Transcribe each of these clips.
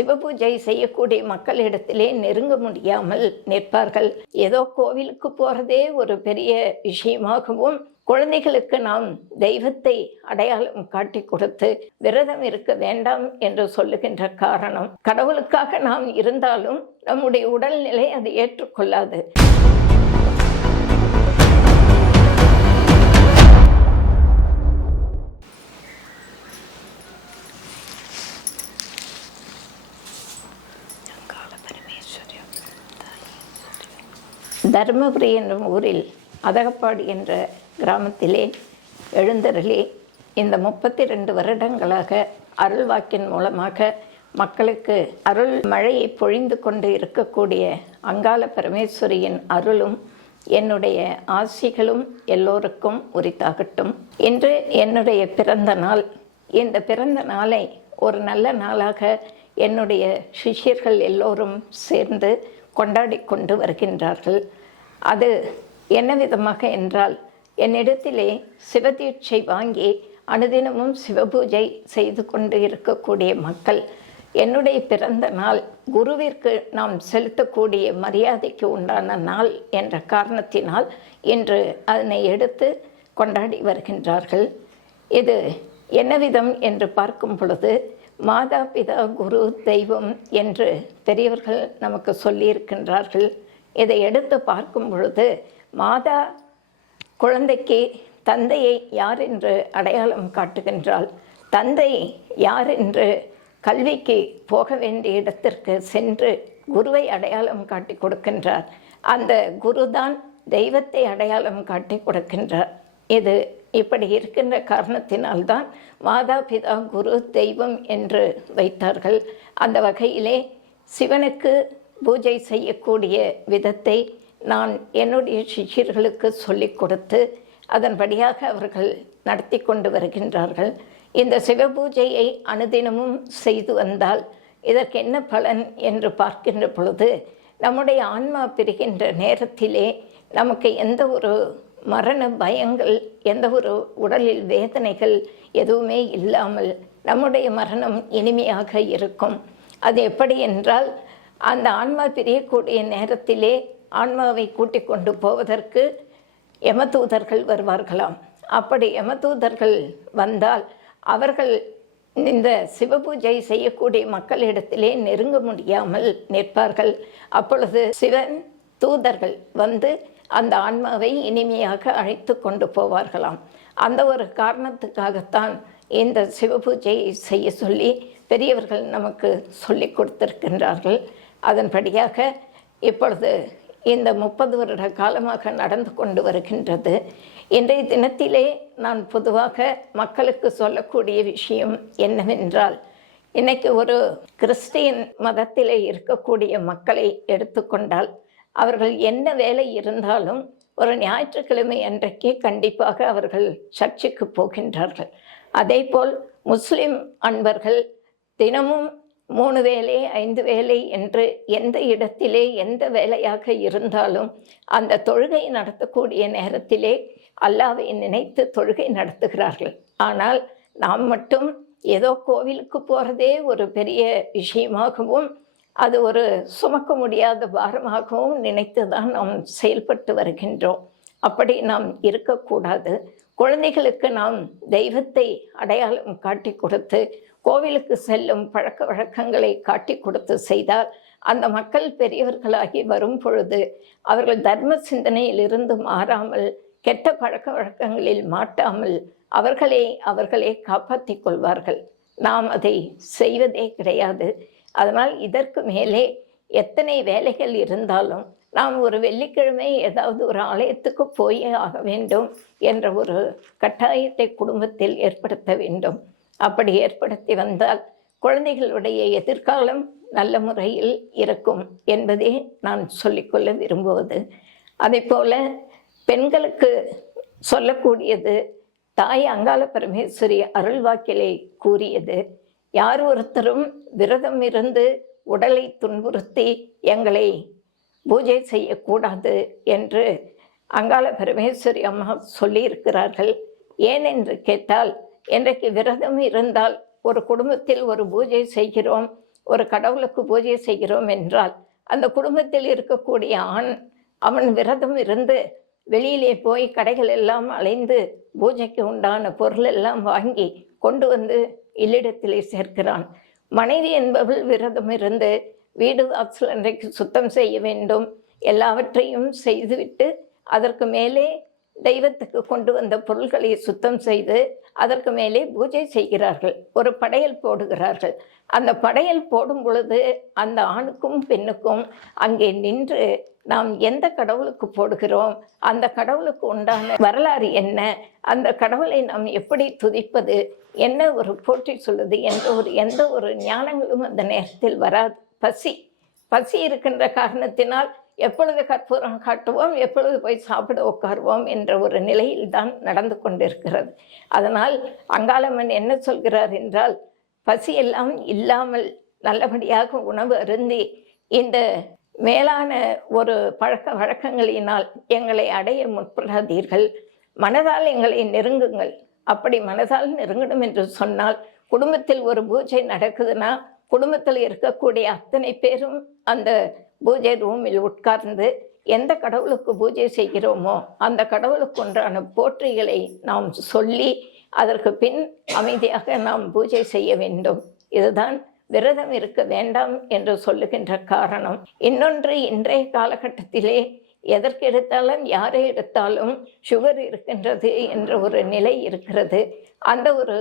சிவபூஜை செய்யக்கூடிய மக்களிடத்திலே நெருங்க முடியாமல் நிற்பார்கள். ஏதோ கோவிலுக்கு போறதே ஒரு பெரிய விஷயமாகவும் குழந்தைகளுக்கு நாம் தெய்வத்தை அடையாளம் காட்டி கொடுத்து விரதம் இருக்க வேண்டாம் என்று சொல்லுகின்ற காரணம். கடவுளுக்காக நாம் இருந்தாலும் நம்முடைய உடல்நிலை அதை ஏற்றுக்கொள்ளாது. தருமபுரி என்னும் ஊரில் அதகப்பாடு என்ற கிராமத்திலே எழுந்தருளி இந்த முப்பத்தி ரெண்டு வருடங்களாக அருள்வாக்கின் மூலமாக மக்களுக்கு அருள் மழையை பொழிந்து கொண்டு இருக்கக்கூடிய அங்காள பரமேஸ்வரியின் அருளும் என்னுடைய ஆசிகளும் எல்லோருக்கும் உரித்தாகட்டும். இன்று என்னுடைய பிறந்த நாள். இந்த பிறந்த நாளை ஒரு நல்ல நாளாக என்னுடைய சிஷ்யர்கள் எல்லோரும் சேர்ந்து கொண்டாடி கொண்டு வருகின்றார்கள். அது என்ன விதமாக என்றால் என்னிடத்திலே சிவதீட்சை வாங்கி அனுதினமும் சிவபூஜை செய்து கொண்டு இருக்கக்கூடிய மக்கள் என்னுடைய பிறந்த நாள் குருவிற்கு நாம் செலுத்தக்கூடிய மரியாதைக்கு உண்டான நாள் என்ற காரணத்தினால் இன்று அதனை எடுத்து கொண்டாடி வருகின்றார்கள். இது என்ன விதம் என்று பார்க்கும் பொழுது மாதா பிதா குரு தெய்வம் என்று பெரியவர்கள் நமக்கு சொல்லியிருக்கின்றார்கள். இதை எடுத்து பார்க்கும் பொழுது மாதா குழந்தைக்கு தந்தையை யார் என்று அடையாளம் காட்டுகின்றால் தந்தை யார் என்று கல்விக்கு போக வேண்டிய இடத்திற்கு சென்று குருவை அடையாளம் காட்டி கொடுக்கின்றார். அந்த குருதான் தெய்வத்தை அடையாளம் காட்டி கொடுக்கின்றார். இது இப்படி இருக்கின்ற காரணத்தினால்தான் மாதா பிதா குரு தெய்வம் என்று வைத்தார்கள். அந்த வகையிலே சிவனுக்கு பூஜை செய்யக்கூடிய விதத்தை நான் என்னுடைய சிஷ்யர்களுக்கு சொல்லிக் கொடுத்து அதன்படியாக அவர்கள் நடத்தி கொண்டு வருகின்றார்கள். இந்த சிவபூஜையை அனுதினமும் செய்து வந்தால் இதற்கு என்ன பலன் என்று பார்க்கின்ற பொழுது நம்முடைய ஆன்மா பிரிகின்ற நேரத்திலே நமக்கு எந்த ஒரு மரண பயங்கள் எந்த ஒரு உடலில் வேதனைகள் எதுவுமே இல்லாமல் நம்முடைய மரணம் இனிமையாக இருக்கும். அது எப்படி என்றால் அந்த ஆன்மா பிரியக்கூடிய நேரத்திலே ஆன்மாவை கூட்டிக் கொண்டு போவதற்கு யமதூதர்கள் வருவார்களாம். அப்படி யமதூதர்கள் வந்தால் அவர்கள் இந்த சிவபூஜை செய்யக்கூடிய மக்களிடத்திலே நெருங்க முடியாமல் நிற்பார்கள். அப்பொழுது சிவன் தூதர்கள் வந்து அந்த ஆன்மாவை இனிமையாக அழைத்து கொண்டு போவார்களாம். அந்த ஒரு காரணத்துக்காகத்தான் இந்த சிவபூஜையை செய்ய சொல்லி பெரியவர்கள் நமக்கு சொல்லி கொடுத்திருக்கின்றார்கள். அதன்படியாக இப்பொழுது இந்த முப்பது வருட காலமாக நடந்து கொண்டு வருகின்றது. இன்றைய தினத்திலே நான் பொதுவாக மக்களுக்கு சொல்லக்கூடிய விஷயம் என்னவென்றால் இன்னைக்கு ஒரு கிறிஸ்டியன் மதத்திலே இருக்கக்கூடிய மக்களை எடுத்துக்கொண்டால் அவர்கள் என்ன வேலை இருந்தாலும் ஒரு ஞாயிற்றுக்கிழமை அன்றைக்கு கண்டிப்பாக அவர்கள் சர்ச்சுக்கு போகின்றார்கள். அதேபோல் முஸ்லிம் அன்பர்கள் தினமும் மூணு வேலை ஐந்து வேலை என்று எந்த இடத்திலே எந்த வேலையாக இருந்தாலும் அந்த தொழுகை நடத்தக்கூடிய நேரத்திலே அல்லாவை நினைத்து தொழுகை நடத்துகிறார்கள். ஆனால் நாம் மட்டும் ஏதோ கோவிலுக்கு போகிறதே ஒரு பெரிய விஷயமாகவும் அது ஒரு சுமக்க முடியாத பாரமாகவும் நினைத்து தான் நாம் செயல்பட்டு வருகின்றோம். அப்படி நாம் இருக்கக்கூடாது. குழந்தைகளுக்கு நாம் தெய்வத்தை அடையாளம் காட்டி கொடுத்து கோவிலுக்கு செல்லும் பழக்க வழக்கங்களை காட்டி கொடுத்து செய்தால் அந்த மக்கள் பெரியவர்களாகி வரும் பொழுது அவர்கள் தர்ம சிந்தனையிலிருந்து மாறாமல் கெட்ட பழக்க வழக்கங்களில் மாட்டாமல் அவர்களே அவர்களே காப்பாற்றி கொள்வார்கள். நாம் அதை செய்வதே கிடையாது. அதனால் இதற்கு மேலே எத்தனை வேலைகள் இருந்தாலும் நாம் ஒரு வெள்ளிக்கிழமை ஏதாவது ஒரு ஆலயத்துக்கு போயே ஆக வேண்டும் என்ற ஒரு கட்டாயத்தை குடும்பத்தில் ஏற்படுத்த வேண்டும். அப்படி ஏற்படுத்தி வந்தால் குழந்தைகளுடைய எதிர்காலம் நல்ல முறையில் இருக்கும் என்பதே நான் சொல்லிக்கொள்ள விரும்புவது. அதே போல் பெண்களுக்கு சொல்லக்கூடியது தாய் அங்காள பரமேஸ்வரி அருள்வாக்கிலே கூறியது யார் ஒருத்தரும் விரதம் இருந்து உடலை துன்புறுத்தி எங்களை பூஜை செய்யக்கூடாது என்று அங்காள பரமேஸ்வரி அம்மா சொல்லியிருக்கிறார்கள். ஏன் என்று கேட்டால் இன்றைக்கு விரதம் இருந்தால் ஒரு குடும்பத்தில் ஒரு பூஜை செய்கிறோம் ஒரு கடவுளுக்கு பூஜை செய்கிறோம் என்றால் அந்த குடும்பத்தில் இருக்கக்கூடிய ஆண் அவன் விரதம் இருந்து வெளியிலே போய் கடைகள் எல்லாம் அலைந்து பூஜைக்கு உண்டான பொருள் எல்லாம் வாங்கி கொண்டு வந்து இல்லிடத்திலே சேர்க்கிறான். மனைவி என்பவள் விரதம் இருந்து வீடு வாசல் அன்றைக்கு சுத்தம் செய்ய வேண்டும். எல்லாவற்றையும் செய்துவிட்டு அதற்கு மேலே தெய்வத்துக்கு கொண்டு வந்த பொருள்களை சுத்தம் செய்து அதற்கு மேலே பூஜை செய்கிறார்கள். ஒரு படையல் போடுகிறார்கள். அந்த படையல் போடும் பொழுது அந்த ஆணுக்கும் பெண்ணுக்கும் அங்கே நின்று நாம் எந்த கடவுளுக்கு போடுகிறோம்? அந்த கடவுளுக்கு உண்டான வரலாறு என்ன? அந்த கடவுளை நாம் எப்படி துதிப்பது? என்ன ஒரு போற்றி சொல்லுது? என்ற ஒரு எந்த ஒரு ஞானங்களும் அந்த நேரத்தில் வராது. பசி பசி இருக்கின்ற காரணத்தினால் எப்பொழுது கற்பூரம் காட்டுவோம் எப்பொழுது போய் சாப்பிட உட்காருவோம் என்ற ஒரு நிலையில் தான் நடந்து கொண்டிருக்கிறது. அதனால் அங்காளம்மன் என்ன சொல்கிறார் என்றால் பசியெல்லாம் இல்லாமல் நல்லபடியாக உணவு அருந்தி இந்த மேலான ஒரு பழக்க வழக்கங்களினால் எங்களை அடைய முற்படாதீர்கள். மனதால் எங்களை நெருங்குங்கள். அப்படி மனதால் நெருங்கணும் என்று சொன்னால் குடும்பத்தில் ஒரு பூஜை நடக்குதுன்னா குடும்பத்தில் இருக்கக்கூடிய அத்தனை பேரும் அந்த பூஜை ரூமில் உட்கார்ந்து எந்த கடவுளுக்கு பூஜை செய்கிறோமோ அந்த கடவுளுக்கு ஒன்றான போற்றிகளை நாம் சொல்லி அதற்கு பின் அமைதியாக நாம் பூஜை செய்ய வேண்டும். இதுதான் விரதம் இருக்க வேண்டாம் என்று சொல்லுகின்ற காரணம். இன்னொன்று இன்றைய காலகட்டத்திலே எதற்கு எடுத்தாலும் யாரை எடுத்தாலும் சுகர் இருக்கின்றது என்ற ஒரு நிலை இருக்கிறது. அந்த ஒரு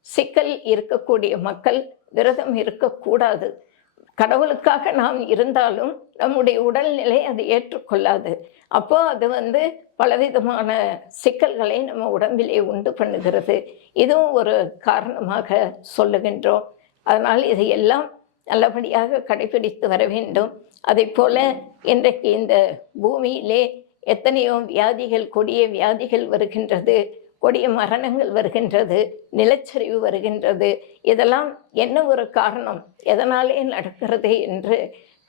சிக்கல் இருக்கக்கூடிய மக்கள் விரதம் இருக்கக்கூடாது. கடவுளுக்காக நாம் இருந்தாலும் நம்முடைய உடல்நிலை அதை ஏற்றுக்கொள்ளாது. அப்போ அது வந்து பலவிதமான சிக்கல்களை நம்ம உடம்பிலே உண்டு பண்ணுகிறது. இதுவும் ஒரு காரணமாக சொல்லுகின்றோம். அதனால் இதையெல்லாம் நல்லபடியாக கடைபிடித்து வர வேண்டும். அதே போல இன்றைக்கு இந்த பூமியிலே எத்தனையோ வியாதிகள் கொடிய வியாதிகள் வருகின்றது. கொடிய மரணங்கள் வருகின்றது நிலச்சரிவு வருகின்றது. இதெல்லாம் என்ன ஒரு காரணம்? எதனாலே நடக்கிறது என்று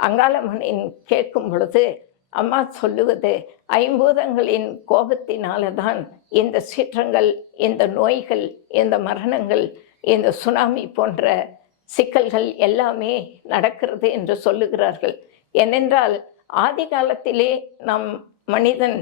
அங்காளம்மனின் கேட்கும் பொழுது அம்மா சொல்லுவது ஐம்பூதங்களின் கோபத்தினால தான் இந்த சீற்றங்கள் இந்த நோய்கள் இந்த மரணங்கள் இந்த சுனாமி போன்ற சிக்கல்கள் எல்லாமே நடக்கிறது என்று சொல்லுகிறார்கள். ஏனென்றால் ஆதி காலத்திலே நம் மனிதன்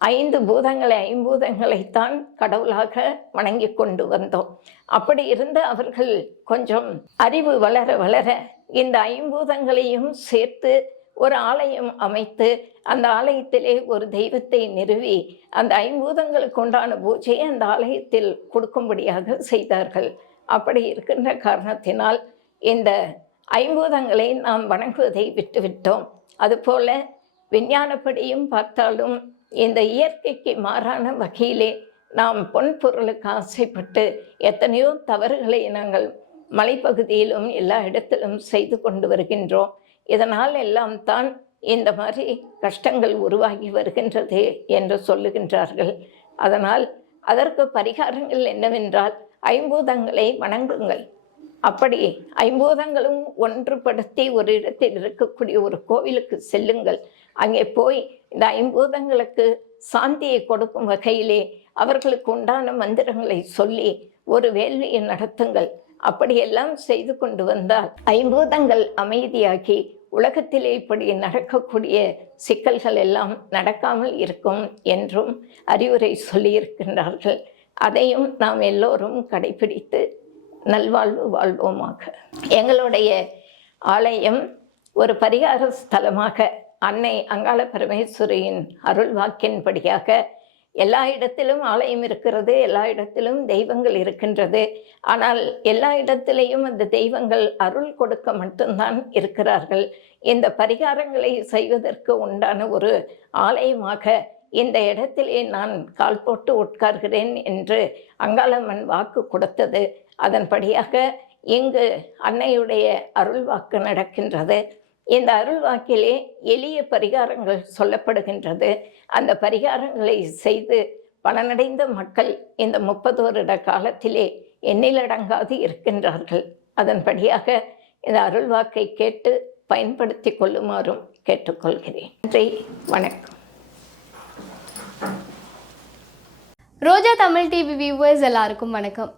ஐந்து பூதங்களை ஐம்பூதங்களைத்தான் கடவுளாக வணங்கி கொண்டு வந்தோம். அப்படி இருந்து அவர்கள் கொஞ்சம் அறிவு வளர வளர இந்த ஐம்பூதங்களையும் சேர்த்து ஒரு ஆலயம் அமைத்து அந்த ஆலயத்திலே ஒரு தெய்வத்தை நிறுவி அந்த ஐம்பூதங்களுக்கு உண்டான பூஜையை அந்த ஆலயத்தில் கொடுக்கும்படியாக செய்தார்கள். அப்படி இருக்கின்ற காரணத்தினால் இந்த ஐம்பூதங்களை நாம் வணங்குவதை விட்டுவிட்டோம். அதுபோல விஞ்ஞானப்படியும் பார்த்தாலும் இந்த இயற்கைக்கு மாறான வகையிலே நாம் பொன் பொருளுக்கு ஆசைப்பட்டு எத்தனையோ தவறுகளை நாங்கள் மலைப்பகுதியிலும் எல்லா இடத்திலும் செய்து கொண்டு வருகின்றோம். இதனால் எல்லாம் தான் இந்த மாதிரி கஷ்டங்கள் உருவாகி வருகின்றது என்று சொல்லுகின்றார்கள். அதனால் அதற்கு பரிகாரங்கள் என்னவென்றால் ஐம்பூதங்களை வணங்குங்கள். அப்படி ஐம்பூதங்களும் ஒன்றுபடுத்தி ஒரு இடத்தில் இருக்கக்கூடிய ஒரு கோவிலுக்கு செல்லுங்கள். அங்கே போய் இந்த ஐம்பூதங்களுக்கு சாந்தியை கொடுக்கும் வகையிலே அவர்களுக்கு உண்டான மந்திரங்களை சொல்லி ஒரு வேள்வியை நடத்துங்கள். அப்படியெல்லாம் செய்து கொண்டு வந்தால் ஐம்பூதங்கள் அமைதியாகி உலகத்திலே இப்படி நடக்கக்கூடிய சிக்கல்கள் எல்லாம் நடக்காமல் இருக்கும் என்றும் அறிவுரை சொல்லியிருக்கின்றார்கள். அதையும் நாம் எல்லோரும் கடைபிடித்து நல்வாழ்வு வாழ்வோமாக. எங்களுடைய ஆலயம் ஒரு பரிகார ஸ்தலமாக அன்னை அங்காள பரமேஸ்வரியின் அருள் வாக்கின்படியாக எல்லா இடத்திலும் ஆலயம் இருக்கிறது எல்லா இடத்திலும் தெய்வங்கள் இருக்கின்றது. ஆனால் எல்லா இடத்திலையும் அந்த தெய்வங்கள் அருள் கொடுக்க மட்டும்தான் இருக்கிறார்கள். இந்த பரிகாரங்களை செய்வதற்கு உண்டான ஒரு ஆலயமாக இந்த இடத்திலே நான் கால் போட்டு உட்கார்கிறேன் என்று அங்காளம்மன் வாக்கு கொடுத்தது. அதன்படியாக இங்கு அன்னையுடைய அருள் வாக்கு நடக்கின்றது. இந்த அருள் வாக்கிலே எளிய பரிகாரங்கள் சொல்லப்படுகின்றது. அந்த பரிகாரங்களை செய்து பலனடைந்த மக்கள் இந்த முப்பது வருட காலத்திலே எண்ணிலடங்காது இருக்கின்றார்கள். அதன்படியாக இந்த அருள் வாக்கை கேட்டு பயன்படுத்தி கொள்ளுமாறும் கேட்டுக்கொள்கிறேன். நன்றி வணக்கம். ரோஜா தமிழ் டிவி வியூவர்ஸ் எல்லாருக்கும் வணக்கம்.